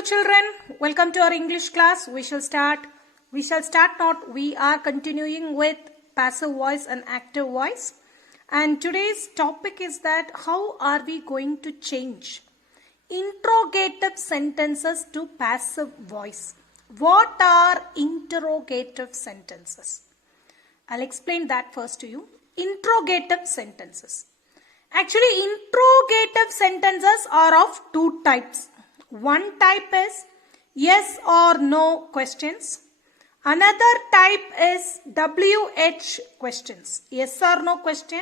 Hello children, welcome to our English class. We shall start not, we are continuing with passive voice and active voice. And today's topic is that how are we going to change interrogative sentences to passive voice? What are interrogative sentences? I'll explain that first to you. Interrogative sentences. Actually, interrogative sentences are of two types. One type is yes or no questions. Another type is WH questions. Yes or no question,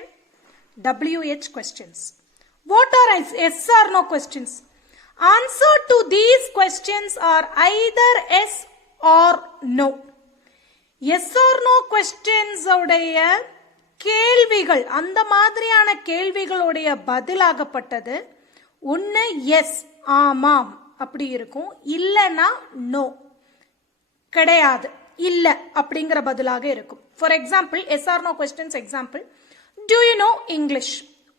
WH questions. What are yes or no questions? Answer to these questions are either yes or no. Yes or no questions உடைய கேள்விகள், அந்த மாதிரியான கேள்விகளுடைய பதிலாகப்பட்டது ஒன்று S ஆமாம் அப்படி இருக்கும், இல்லைன்னா no கிடையாது இல்லை அப்படிங்கிற பதிலாக இருக்கும். For example yes or no questions example, do you know English?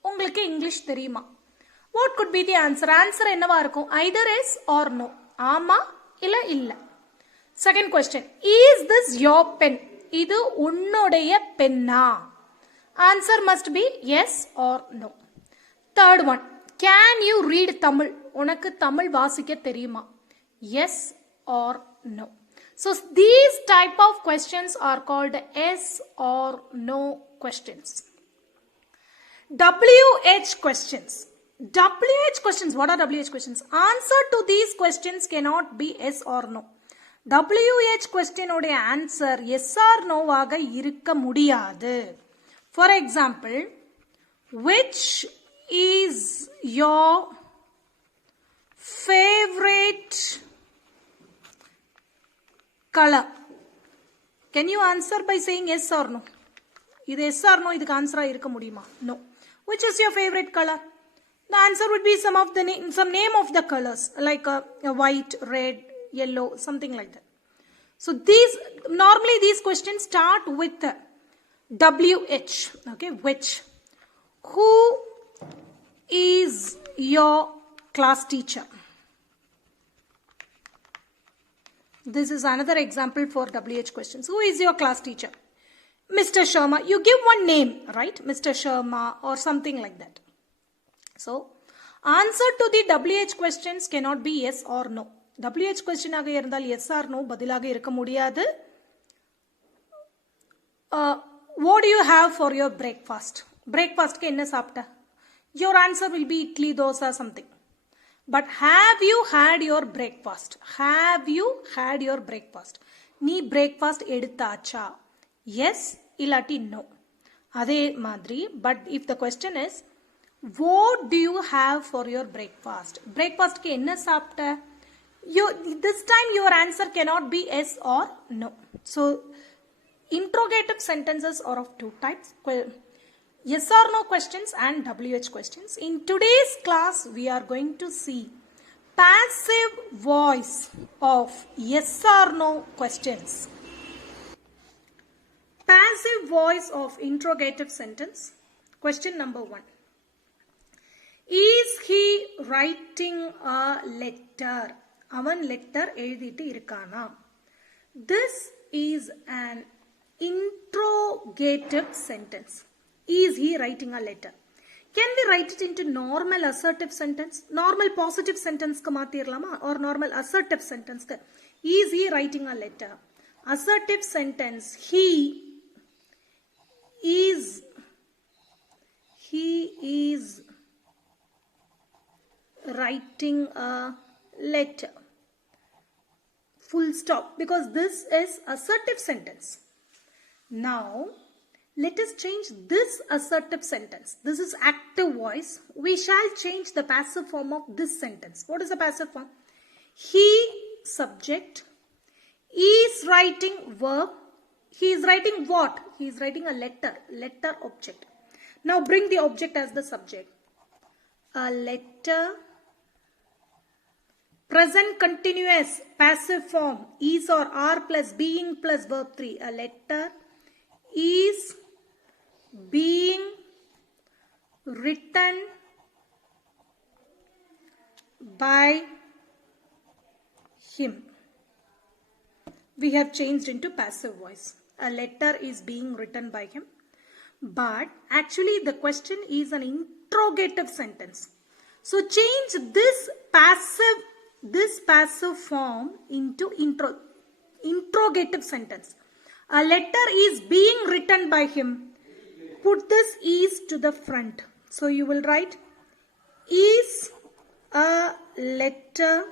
உங்களுக்கு இங்கிலீஷ் தெரியுமா? What could be the answer? Answer என்னவா இருக்கும்? ஐதர் எஸ் ஆர் நோ, ஆமா இல்ல இல்ல. Second question, is this your pen? இது உன்னுடைய பென்னா? Answer must be yes or no. Third one, can you read Tamil? உனக்கு தமிழ் வாசிக்க தெரியுமா? Yes or no. So these type of questions are called yes or no questions. WH questions. WH questions. What are WH questions? Answer to these questions cannot be yes or no. WH question oda answer yes or no ஆக இருக்க முடியாது. For example, which is your favorite color? Can you answer by saying yes or no? இது yes or no இதுக்கு ஆன்சரா இருக்க முடியுமா? No. Which is your favorite color? The answer would be some name of the colors like a white, red, yellow, something like that. So normally these questions start with WH. Okay, which? Who is your class teacher? This is another example for WH questions. Who is your class teacher? Mr. Sharma. You give one name, right? Mr. Sharma or something like that. So, answer to the WH questions cannot be yes or no. WH question ஆக இருந்தால் yes or no பதிலாக இருக்க முடியாது. What do you have for your breakfast? Breakfast க்கு என்ன சாப்பிட்ட? Your answer will be idli, dosa, something. But have you had your breakfast? Have you had your breakfast? நீ breakfast எடுத்தாச்சா? Yes இல்லாட்டி no. அதே மாதிரி, but if the question is, what do you have for your breakfast? Breakfast க்கு என்ன சாப்பிட்ட? This time your answer cannot be yes or no. So, interrogative sentences are of two types. Yes or no questions and WH questions. In today's class, we are going to see passive voice of yes or no questions. Passive voice of interrogative sentence. Question number 1. Is he writing a letter? Avan letter எழுதிட்டு இருக்கானா? This is an interrogative sentence. Is he writing a letter? Can we write it into normal assertive sentence? Normal positive sentence ka maathirlama or normal assertive sentence ka? Is he writing a letter? Assertive sentence, he is writing a letter. Full stop, because this is assertive sentence. Now let us change this assertive sentence. This is active voice. We shall change the passive form of this sentence. What is the passive form? He, subject, is writing verb. He is writing what? He is writing a letter. Letter object. Now bring the object as the subject. A letter. Present continuous passive form. Is or are plus being plus verb 3. A letter is being written by him. We have changed into passive voice. A letter is being written by him. But actually the question is an interrogative sentence. So change this passive form into interrogative sentence. A letter is being written by him. Put this is to the front. So you will write, is a letter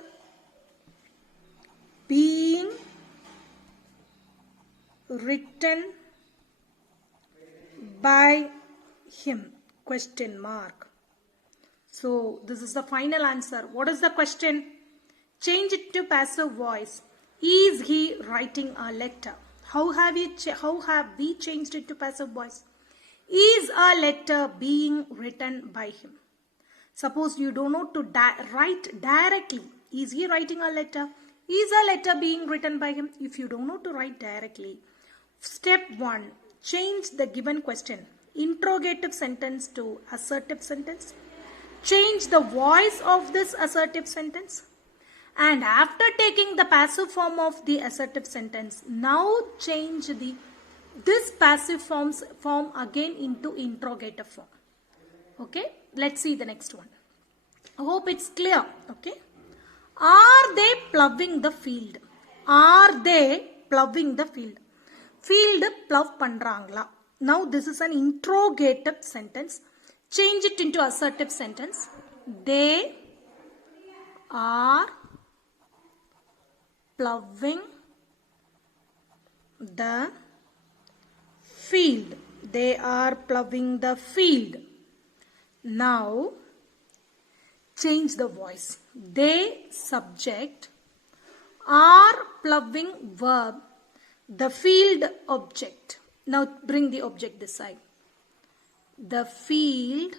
being written by him? Question mark. So this is the final answer. What is the question? Change it to passive voice. Is he writing a letter? How have we changed it to passive voice? Is a letter being written by him? Suppose you don't know to write directly. Is he writing a letter? Is a letter being written by him? If you don't know to write directly, step 1, change the given question. Interrogative sentence to assertive sentence. Change the voice of this assertive sentence. And after taking the passive form of the assertive sentence, now change this passive form again into interrogative form. Okay, let's see the next one. I hope it's clear. Okay, are they plowing the field? Are they plowing the field? Field plow pandrangla. Now this is an interrogative sentence. Change it into assertive sentence. They are plowing the field. They are plowing the field. Now change the voice. They subject, are plowing verb, the field object. Now bring the object this side. The field.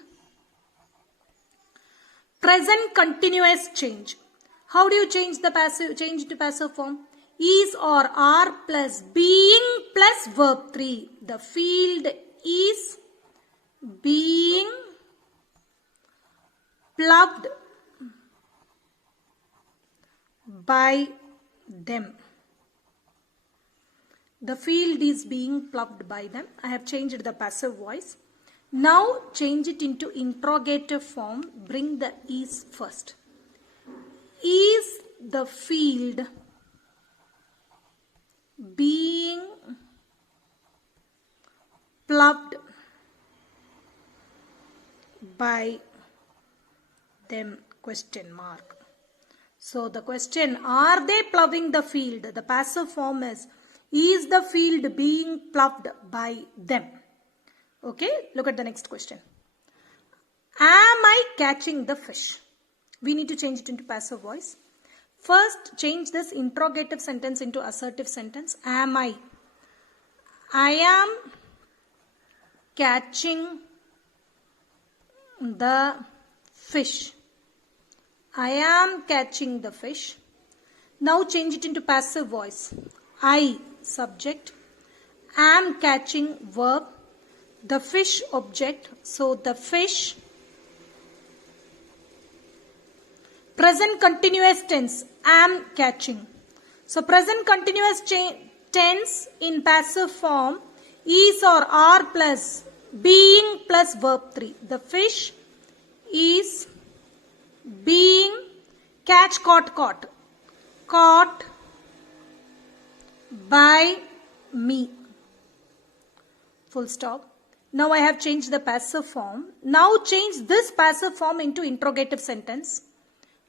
Present continuous change. How do you change the passive? Change to passive form. Is or are plus being plus verb 3. The field is being plowed by them. The field is being plowed by them. I have changed the passive voice. Now change it into interrogative form. Bring the is first. Is the field being plowed by them? Question mark. So the question, are they plowing the field? The passive form is the field being plowed by them? Okay, look at the next question. Am I catching the fish? We need to change it into passive voice. First, change this interrogative sentence into assertive sentence. Am I? I am catching the fish. I am catching the fish. Now change it into passive voice. I, subject. Am catching, verb. The fish, object. So the fish. Present continuous tense, am catching. So present continuous tense in passive form, is or are plus being plus verb 3. The fish is being catch, caught by me. Full stop. Now I have changed the passive form. Now change this passive form into interrogative sentence.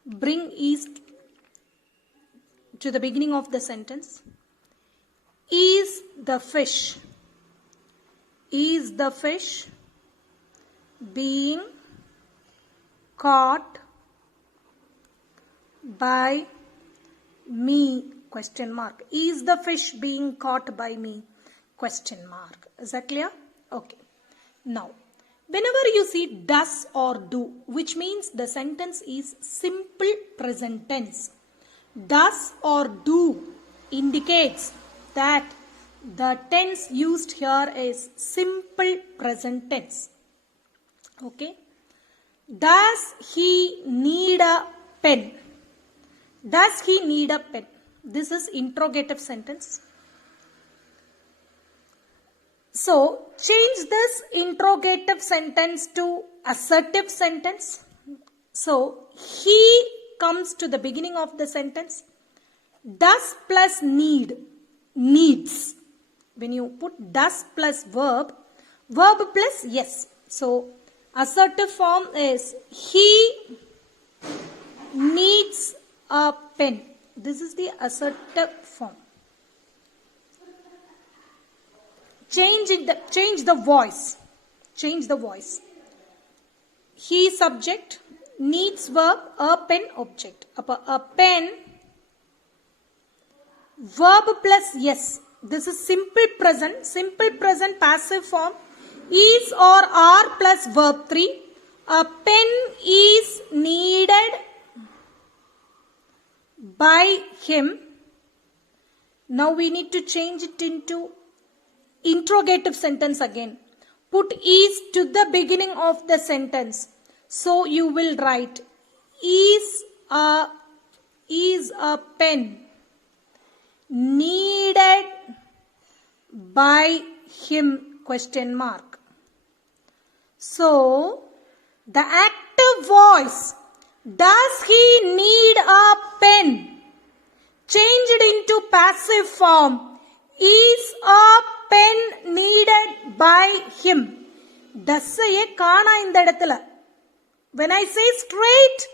Bring is to the beginning of the sentence. Is the fish being caught by me? Question mark. Is the fish being caught by me? Question mark. Is that clear? Okay. Now, whenever you see does or do, which means the sentence is simple present tense. Does or do indicates that the tense used here is simple present tense. Okay. Does he need a pen? Does he need a pen? This is interrogative sentence. So, change this interrogative sentence to assertive sentence. So, he comes to the beginning of the sentence. Does plus need, needs. When you put does plus verb, verb plus yes. So, assertive form is he needs a pen. This is the assertive form. Change the voice. Change the voice. He subject, needs verb, a pen object. A pen, verb plus yes. This is simple present passive form. Is or are plus verb 3. A pen is needed by him. Now we need to change it into interrogative sentence again. Put is to the beginning of the sentence. So you will write is a pen needed by him question mark. So the active voice, does he need a pen, changed into passive form. Is a pen needed by him. Does kaana inda edathila. When I say straight,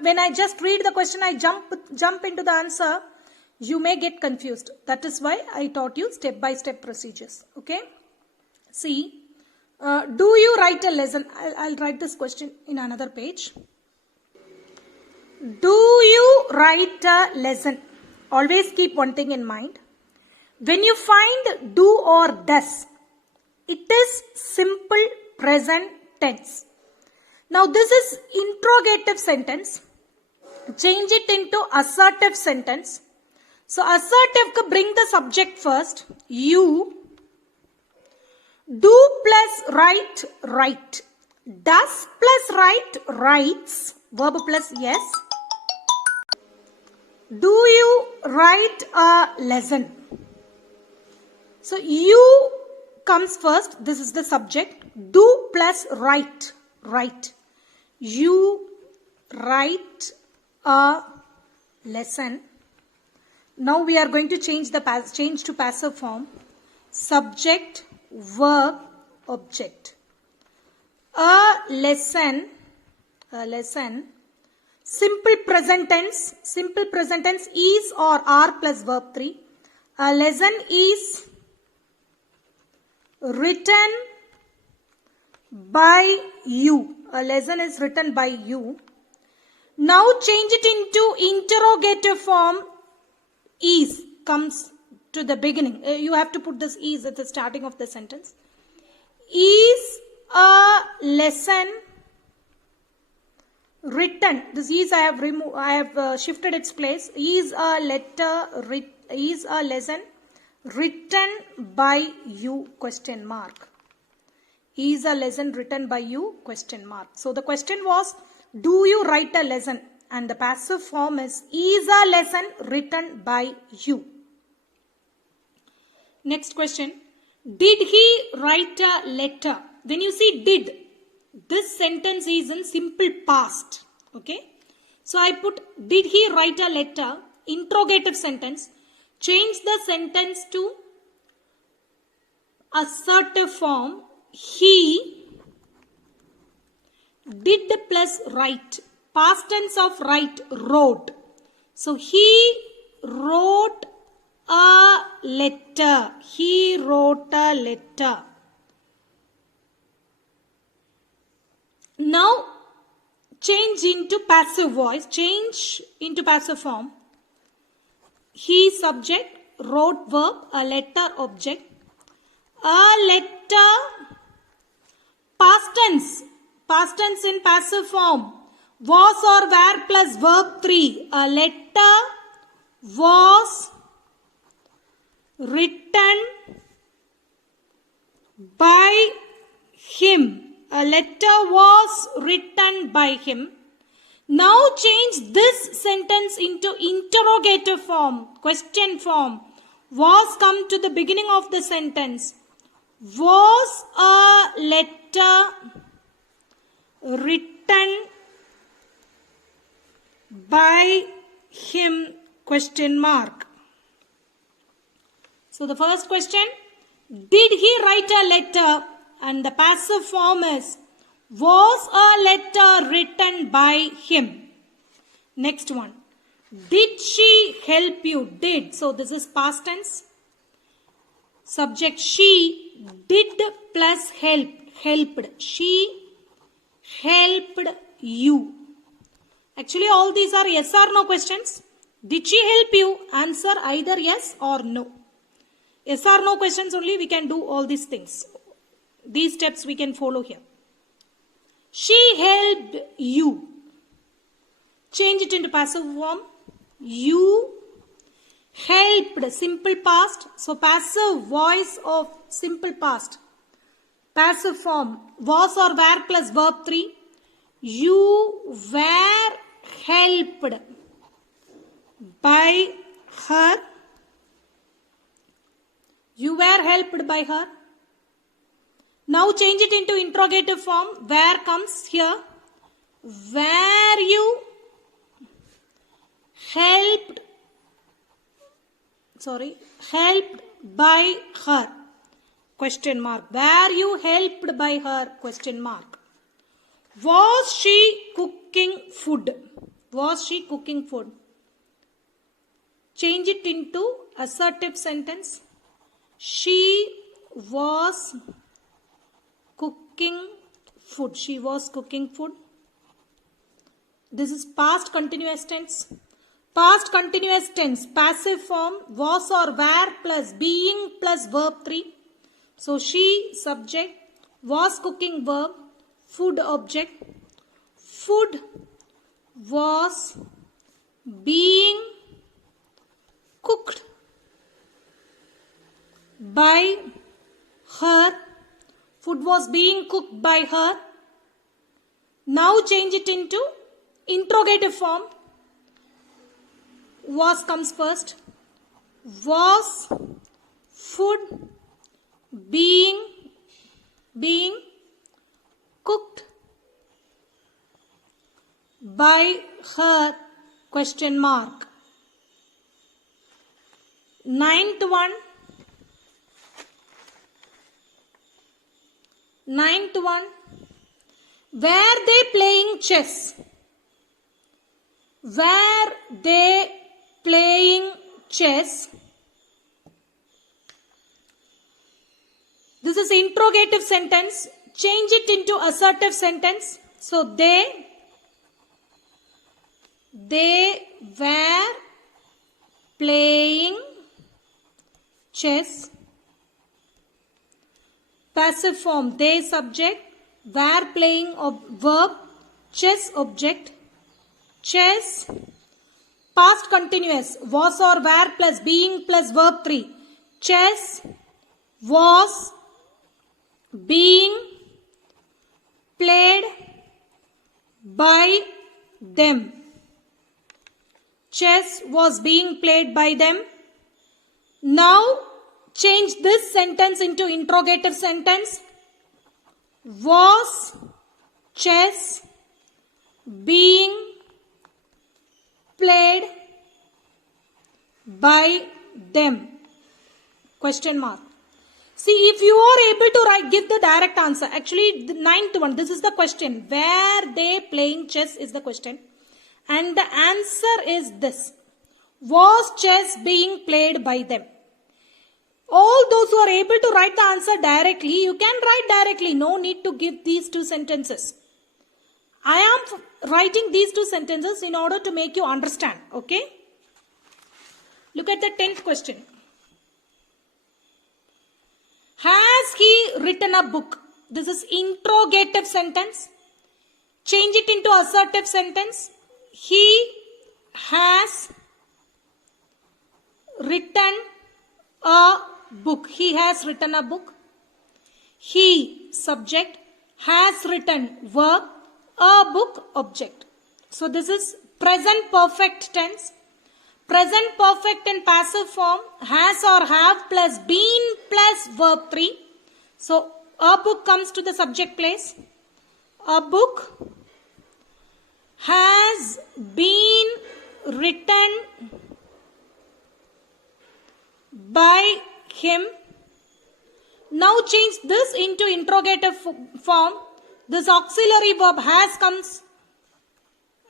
when I just read the question, I jump into the answer, you may get confused. That is why I taught you step-by-step procedures. Okay? See, do you write a lesson? I'll write this question in another page. Do you write a lesson? Always keep one thing in mind. When you find do or does, it is simple present tense. Now this is interrogative sentence. Change it into assertive sentence. So assertive ka bring the subject first. You. Do plus write, write. Does plus write, writes. Verb plus yes. Do you write a lesson? So you comes first. This is the subject. Do plus write, write. You write a lesson. Now we are going to change to passive form. Subject, verb, object. A lesson. Simple present tense is or are plus verb 3. A lesson is written by you. A lesson is written by you. Now change it into interrogative form. Is comes to the beginning. You have to put this is at the starting of the sentence. Is a lesson written? This is I have shifted its place. Is a lesson written by you question mark. Is a lesson written by you question mark. So the question was, do you write a lesson? And the passive form is a lesson written by you. Next question. Did he write a letter? When you see did, this sentence is in simple past. Okay. So I put did he write a letter? Interrogative sentence. Change the sentence to assertive form. He did plus write. Past tense of write, wrote. So he wrote a letter. He wrote a letter. Now change into passive voice. Change into passive form. He subject, wrote verb, a letter object. A letter, past tense. Past tense in passive form. Was or were plus verb 3. A letter was written by him. A letter was written by him. Now change this sentence into interrogative form, question form. Was come to the beginning of the sentence. Was a letter written by him? Question mark. So the first question, did he write a letter? And the passive form is, was a letter written by him? Next one, did she help you? Did. So this is past tense. Subject she, did plus help, helped. She helped you. Actually all these are yes or no questions. Did she help you? Answer either yes or no. Yes or no questions only we can do all these things. These steps we can follow here. She helped you. Change it into passive form. You helped, simple past. So passive voice of simple past. Passive form, was or were plus verb 3. You were helped by her. You were helped by her. Now change it into interrogative form. Where comes here. Were you helped by her? Question mark. Were you helped by her? Question mark. Was she cooking food? Was she cooking food? Change it into assertive sentence. She was cooking food. She was cooking food. This is past continuous tense. Past continuous tense, passive form, was or were plus being plus verb 3. So she subject, was cooking verb, food object. Food was being cooked by her. Food was being cooked by her. Now change it into interrogative form. Was comes first. Was food being cooked by her? Question mark. Ninth one. Were they playing chess? Were they playing chess? This is interrogative sentence. Change it into assertive sentence. So they were playing chess. Passive form, they subject, were playing verb, chess object. Chess, past continuous, was or were plus being plus verb 3. Chess was being played by them. Chess was being played by them. Now change this sentence into interrogative sentence. Was chess being played by them? Question mark. See, if you are able to give the direct answer. Actually, the ninth one, this is the question. Were they playing chess is the question. And the answer is this. Was chess being played by them? All those who are able to write the answer directly, you can write directly. No need to give these two sentences. I am writing these two sentences in order to make you understand. Okay? Look at the 10th question. Has he written a book? This is interrogative sentence. Change it into assertive sentence. He has written a book. He has written a book. He, subject, has written, verb, a book, object. So this is present perfect tense. Present perfect in passive form, has or have plus been plus verb 3. So a book comes to the subject place. A book has been written by him. Now change this into interrogative form. This auxiliary verb has comes.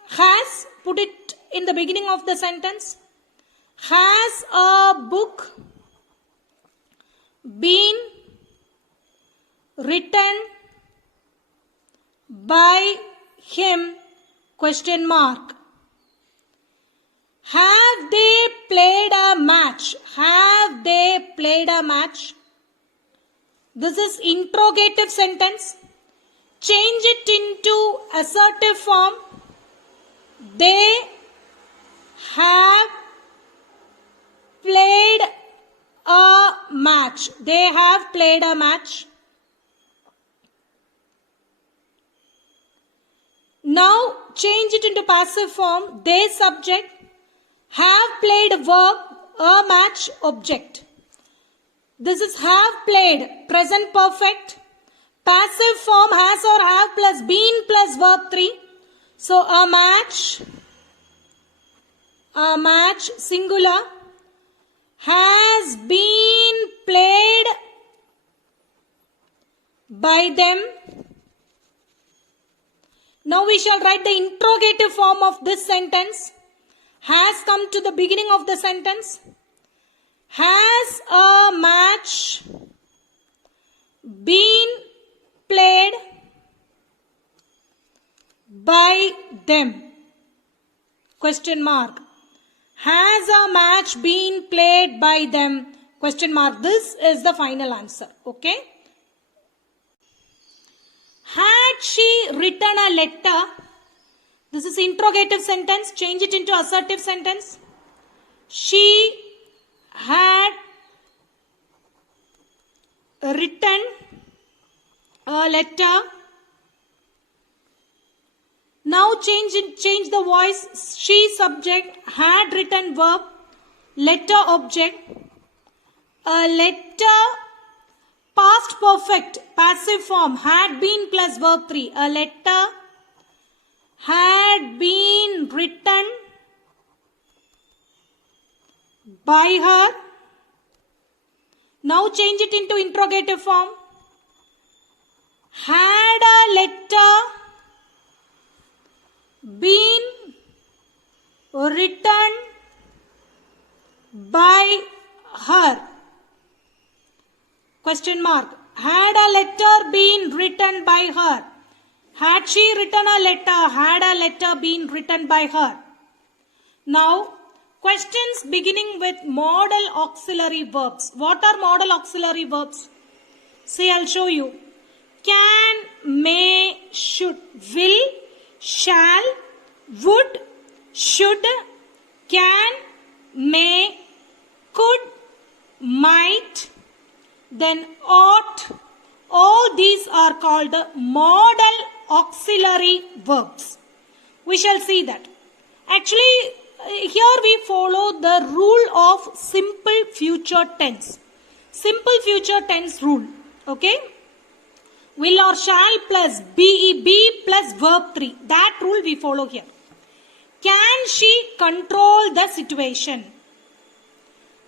Has, put it in the beginning of the sentence. Has a book been written by him? Question mark. Have they played a match? Have they played a match? This is interrogative sentence. Change it into assertive form. They have played a match. They have played a match. Now change it into passive form. They subject. Have played verb. A match object. This is have played present perfect. Passive form has or have plus been plus verb 3. So a match singular has been played by them. Now we shall write the interrogative form of this sentence. Has come to the beginning of the sentence. Has a match been played by them? Question mark. Has a match been played by them? Question mark. This is the final answer. Okay. Had she written a letter? This is interrogative sentence. Change it into assertive sentence. She had written a letter. Now change the voice. She subject, had written verb, letter object. A letter past perfect passive form, had been plus verb 3. A letter had been written by her. Now change it into interrogative form. Had a letter been written by her? Question mark. Had a letter been written by her? Had she written a letter? Had a letter been written by her? Now, questions beginning with modal auxiliary verbs. What are modal auxiliary verbs? See, I'll show you. Can, may, should, will, shall, would, should, can, may, could, might, then ought. All these are called modal auxiliary verbs. We shall see that. Actually, here we follow the rule of simple future tense. Simple future tense rule. Okay? Will or shall plus be plus verb 3. That rule we follow here. Can she control the situation?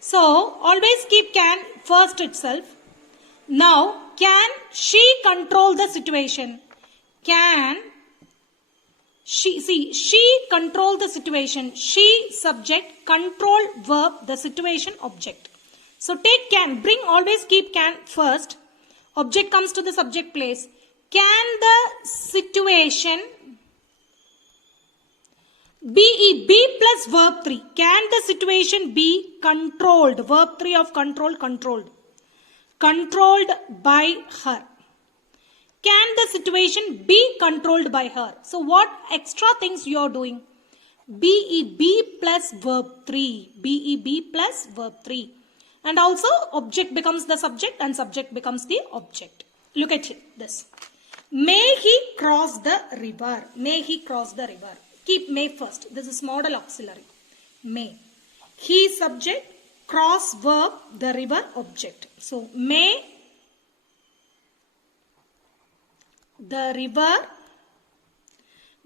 So, always keep can first itself. Now, can she control the situation? Can she, see, she control the situation. She subject, control verb, the situation object. So, take can, bring, always keep can first. Object comes to the subject place. Can the situation be plus verb 3. Can the situation be controlled? Verb 3 of control, controlled. Controlled by her. Can the situation be controlled by her? So what extra things you are doing? Be plus verb 3. Be plus verb 3. And also object becomes the subject and subject becomes the object. Look at this. May he cross the river. May he cross the river. Keep may first. This is modal auxiliary. May. He subject, cross verb, the river object. So, may the river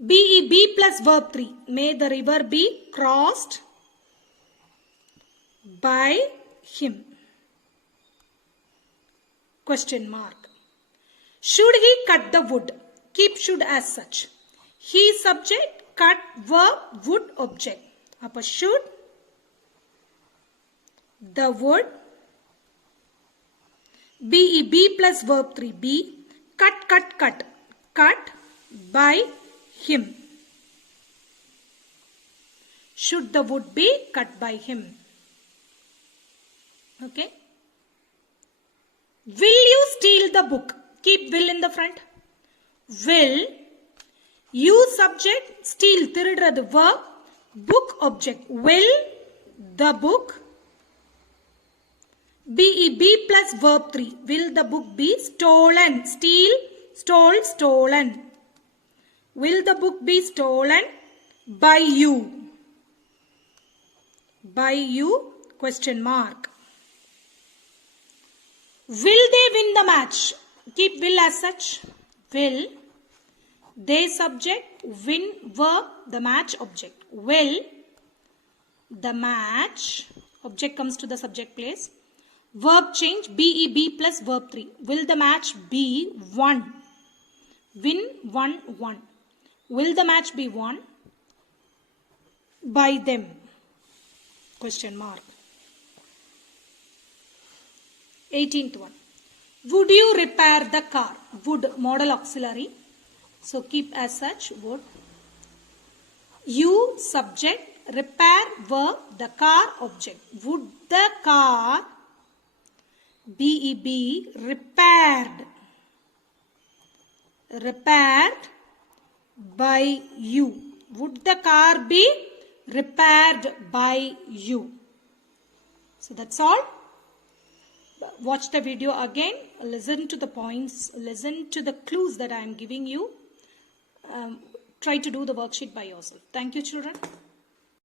be plus verb 3. May the river be crossed by him. Question mark. Should he cut the wood? Keep should as such. He subject, cut verb, wood object. Appa should the wood be plus verb 3. Be cut by him. Should the wood be cut by him? Okay. Will you steal the book? Keep will in the front. Will you subject, steal, the verb, book object. Will the book be plus verb 3. Will the book be stolen? Steal, stole, stolen. Will the book be stolen by you? By you? Question mark. Will they win the match? Keep will as such. Will they subject, win verb, the match object. Will the match object comes to the subject place. Verb change be plus verb 3. Will the match be won? Win, won, won. Will the match be won by them? Question mark. 18th one. Would you repair the car? Would, modal auxiliary. So keep as such, would. You subject, repair verb, the car object. Would the car be repaired? Repaired by you. Would the car be repaired by you? So that's all. Watch the video again. Listen to the points. Listen to the clues that I am giving you. Try to do the worksheet by yourself. Thank you, children.